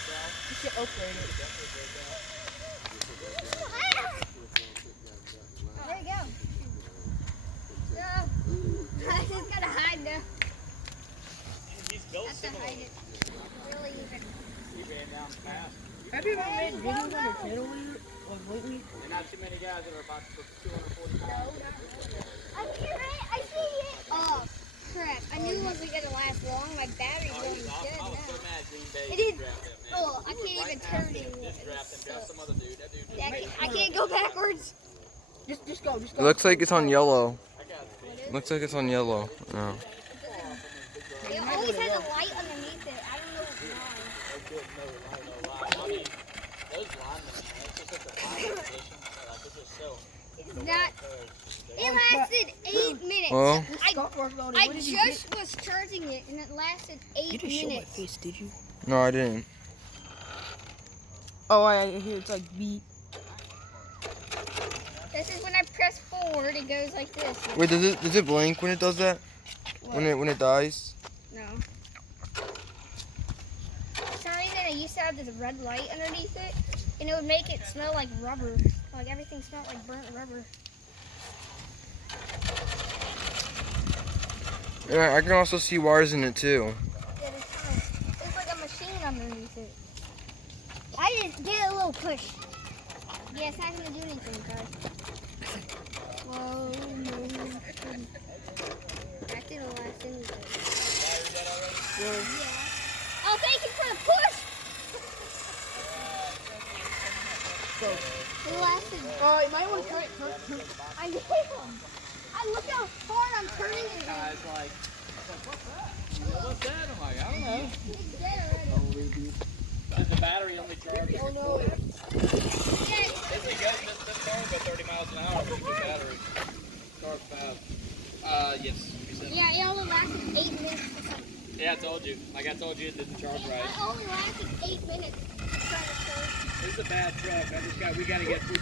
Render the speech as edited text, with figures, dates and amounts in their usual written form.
You should upgrade it. Where'd it go? No. I just gotta hide now. That's to hide it. Really even. He ran down fast. Have you ever made videos on your channel lately? There's not too many guys that are about to put 240 pounds. I see it. Oh, crap. I knew it wasn't gonna last long. My battery's going dead I was so now. mad Green Bay It is. draft that man. Oh, I can't even turn it. Just draft him. Draft some other dude. That dude just I can't go backwards. Just go. It looks like it's on yellow. I got it. Looks like it's on yellow. No. It always has a light underneath it. I don't know why. I mean, those linemen, man, it's just such a high position. Like, it's just so. It's not. It lasted 8 minutes. Well, I just was charging it and it lasted 8 You didn't show my minutes. face, did you? no, I didn't. Oh, I hear it's like beat. This is when I press forward, it goes like this. Wait, does it blink when it does that? When it dies? No. For some reason, I used to have this red light underneath it, and it would make it smell like rubber. Like everything smelled like burnt rubber. Yeah, I can also see wires in it too. Yeah, there's like a machine underneath it. I just get a little push. Yeah, it's not gonna do anything, guys. Whoa, no. That didn't last anything. Yeah. Oh, thank you for the push! It lasted. Oh, you might want to turn it. I did. Look how hard I'm turning it. Guys, like, what's that? What's that? I'm like, I don't know. It's dead already. The battery only charges. Oh no. Yeah, This thing goes, this car will go 30 miles an hour with a good battery. Car's fast. Yes. You said. yeah, it only lasted 8 minutes or something. Yeah, I told you. Like I told you, it didn't charge right. I only lasted 8 minutes. Trying to charge. This is a bad truck. We gotta get through.